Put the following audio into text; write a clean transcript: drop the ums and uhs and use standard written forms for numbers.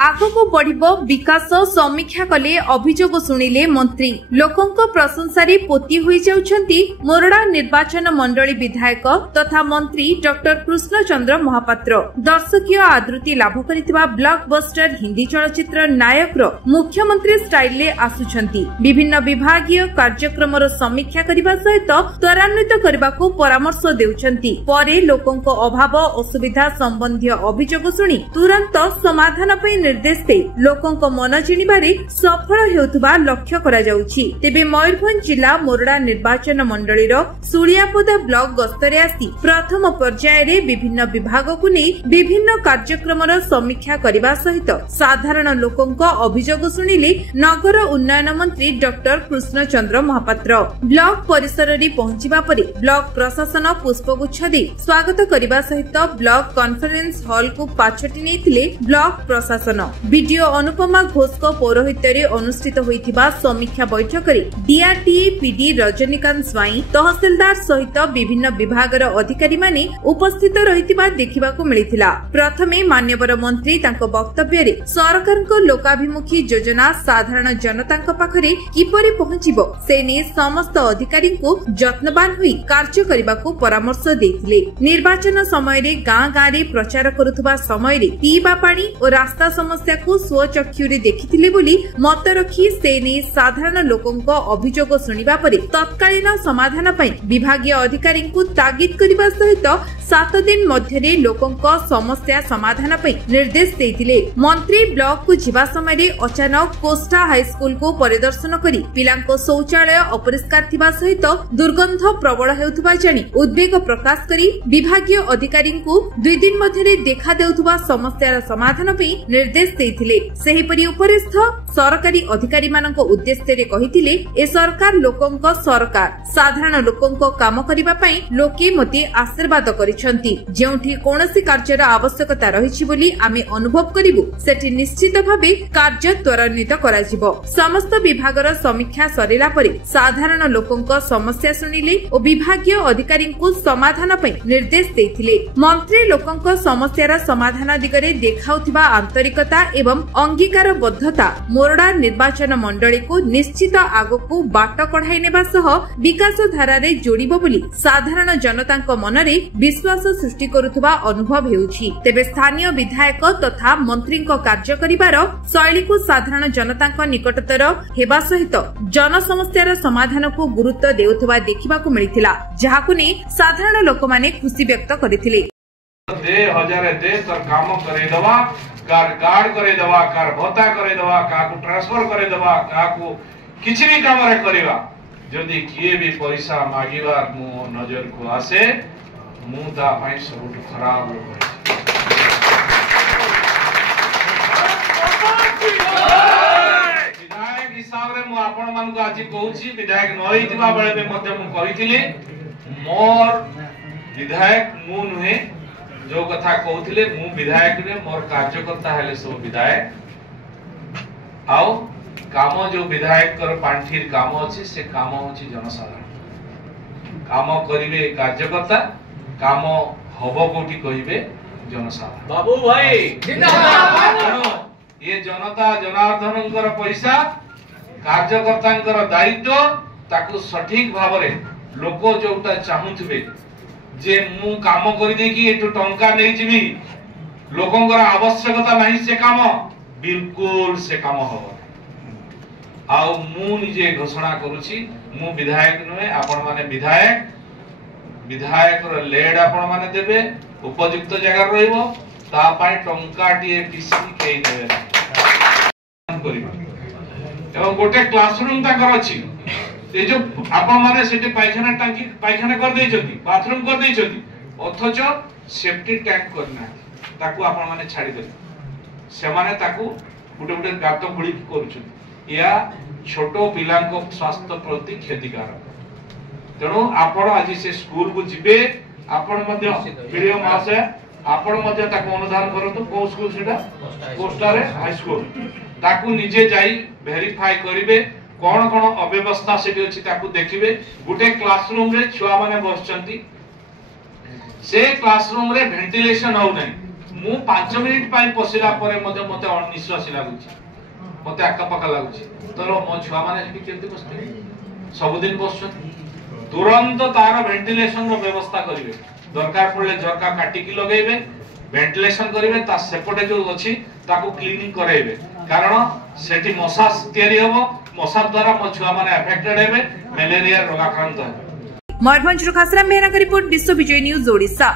आगको बढ़िबो विकास समीक्षा कले अभियोग शुणिले मंत्री लोकंक प्रशंसारे पोती होई जाउछंती मोरडा निर्वाचन मंडली विधायक तथा मंत्री डॉक्टर कृष्णचंद्र महापात्र। दर्शकीय आदृति लाभ करितबा ब्लॉकबस्टर हिंदी चलचित्र नायक मुख्यमंत्री स्टाइल ले आसुछंती। विभिन्न विभागीय कार्यक्रमर समीक्षा करिबा सहित त्वरान्वित करबाको परामर्श देउछंती। परे लोकंक अभाव असुविधा संबंधी अभियोग शुणी तुरंत समाधान पई निर्देश दे लोकंक मन जिणिबारे सफल हेउतबा लक्ष्य करा जाउछि। तेबे मयूरभंज जिला मोरडा निर्वाचन मंडलीर सुलियापदा ब्लॉक गस्तरे आसी प्रथम पर्याय रे विभिन्न विभागकु नै विभिन्न कार्यक्रमर समीक्षा करिबा सहित साधारण लोकंक अभियोग शुणिले नगर उन्नयन मंत्री डॉक्टर कृष्णचंद्र महापात्र। ब्लॉक परिसर रे पहुंचिबा परे ब्लॉक प्रशासन पुष्पगुच्छ दे स्वागत करिबा सहित ब्लॉक कॉन्फ्रेंस हॉल को पाछटी नेथिले ब्लॉक प्रशासन। वीडियो अनुपमा घोष को पौरोहित्य अनुष्ठित होइथिबा समीक्षा बैठक रे डीआरटीए पीडी रजनीकांत स्वाई तहसीलदार सहित विभिन्न विभागर अधिकारी माने उपस्थित रहिथिबा देखिबाकू मिलिथिला। प्रथमे मान्यवर मंत्री तांको वक्तव्य रे सरकारक लोकाभिमुखी योजना साधारण जनतांक पाखरे किपरि पहुंचिबो से ने समस्त अधिकारी को जत्नवान होई कार्य करिबाकू परामर्श देथिले। निर्वाचन समय रे गाँ रे प्रचार करुथबा समय रे पीवा पानी और रास्ता समस्या को स्वचक्षुरे देखिथिले बोली मत रखी से ने साधारण लोकंक अभियोग शुणिबा परे तत्कालीन समाधान पई विभागीय अधिकारी को तागिद करिबा सहित 7 दिन मध्यरे लोकंक समस्या समाधान पई निर्देश देथिले। मंत्री ब्लॉक को जिबा समय रे अचानक कोस्टा हाई स्कूल को परिदर्शन करी पिलांको शौचालय अपरिष्कार थिबा सहित दुर्गंध प्रबल हेउथबा जानी उद्वेग प्रकाश करी विभागीय अधिकारी को 2 दिन मध्यरे देखा देउथबा समस्यार समाधान पई निर्देश देथिले। सेहिपरि उपरिस्थ सरकारी अधिकारी मानक उद्देश्य रे कहिथिले ए सरकार लोकंक सरकार साधारण लोकंक काम करिबा पई लोके मते आशीर्वाद करिसंती। जेउठी कोनोसी कार्यर आवश्यकता रहिछि बोली आमे अनुभव करिबु सेठी निश्चित भाबे कार्य त्वरान्वित कराजिबो। समस्त विभागर समीक्षा सरिला परे साधारण लोकंक समस्या सुनिले ओ विभागीय अधिकारी को समाधान पई निर्देश देथिले। मंत्री लोकंक समस्यार समाधान दिगरे देखाउथिबा आंतरिकता एवं अंगीकारबद्धता मोरडा निर्वाचन मंडली को निश्चित आगको बाट कढ़ाई नेबा सह विकास धारा रे जोड़िबो बोली साधारण जनतांक मनरे विश्वास सृष्टि करुथबा अनुभव हेउछि। तेबे स्थानीय विधायक तथा मंत्रीक कार्य करिबार शैली को साधारण जनतांक निकटतर हेबा सहित जन समस्यार समाधान को गुरुत्व देउथबा देखिबाकू मिलिथिला, जहाकू ने साधारण लोकमाने खुशी व्यक्त करिथिले। दे हजारे दे तर काम करे दवा कार कार्ड करे दवा कार भत्ता करे दवा काकू ट्रांसफर करे दवा काकू किछि भी काम रे करिवा जदी किए भी पैसा मागिबार मो नजर को आसे मु ता भाई सब खराब हो विधायक हिसाब रे मु आपण मान को आज कहूची विधायक न होइतिबा बेले में मध्य मु कहिथिले मोर विधायक मु नुहे जो कथा कहूथिले मु विधायक ने मोर कार्यकर्ता हेले सब विधायक आउ काम जो विधायक कर पांठीर काम अछि से काम होछि जनसाधारण काम करिवे कार्यकर्ता काम हबो कोठी कहिबे जनसाधारण। बाबू भाई जिंदाबाद। ये जनता जनार्दनकर पैसा कार्यकर्तांकर दायित्व ताकू सठिक भाबरे लोक जोटा चाहुथिबे जे मु काम करि दे कि एटु टंका नै जिबी लोकंकर आवश्यकता नाही से काम बिल्कुल से काम हो आउ मु निजे घोषणा करूची मु विधायक नहे आपण माने विधायक रो लेड आपण माने देबे उपयुक्त जगह रहइबो ता पाई टंका टिए पीसी के देबे करिबा एवं गोटे क्लासरूम ताकर अछि ए जो आपण माने सेठी पायखाना टांकी पायखाना कर दैछथि बाथरूम कर दैछथि अथच सेफ्टी टैंक करना ताकू आपण माने छाडी दे से माने ताकू गुटे गुटे गात खुली करूछथि या छोटो पिलांको स्वास्थ्य प्रति क्षतिकारक तेणु आपण आज से स्कूल को जिबे आपण मध्ये वीडियो मासे आपण मध्ये ताकू अनुधान करतो को स्कूल सेटा कोस्टा रे हाई स्कूल ताकू निजे जाई वेरीफाई करिवे कोन कोन अव्यवस्था सेठी अछि ताकू देखिबे गुटे क्लासरूम रे छुआ माने बसचंती से क्लासरूम रे वेंटिलेशन हो नै मु 5 मिनिट पाई पसिला परे मते अनिश्वास लागुची मते अक्कापक्का लागुची तो मो छुआ माने सेठी केमती बसते सबुदिन बस तुरंत तार वेंटिलेशन रो व्यवस्था करिवे दरकार पड़ले झरका काटी की लगेबे वेंटिलेशन करिवे ता सेपटे जो अछि ताको क्लीनिंग कराइबे कारण सेठी मशा तयारी हबो मशा द्वारा मो छुआ माने अफेक्टेड हेबे मलेरिया रोगाक्रांत हेबे। मयूरभंज खासराम बेहरा का रिपोर्ट विश्व विजय न्यूज ओडिशा।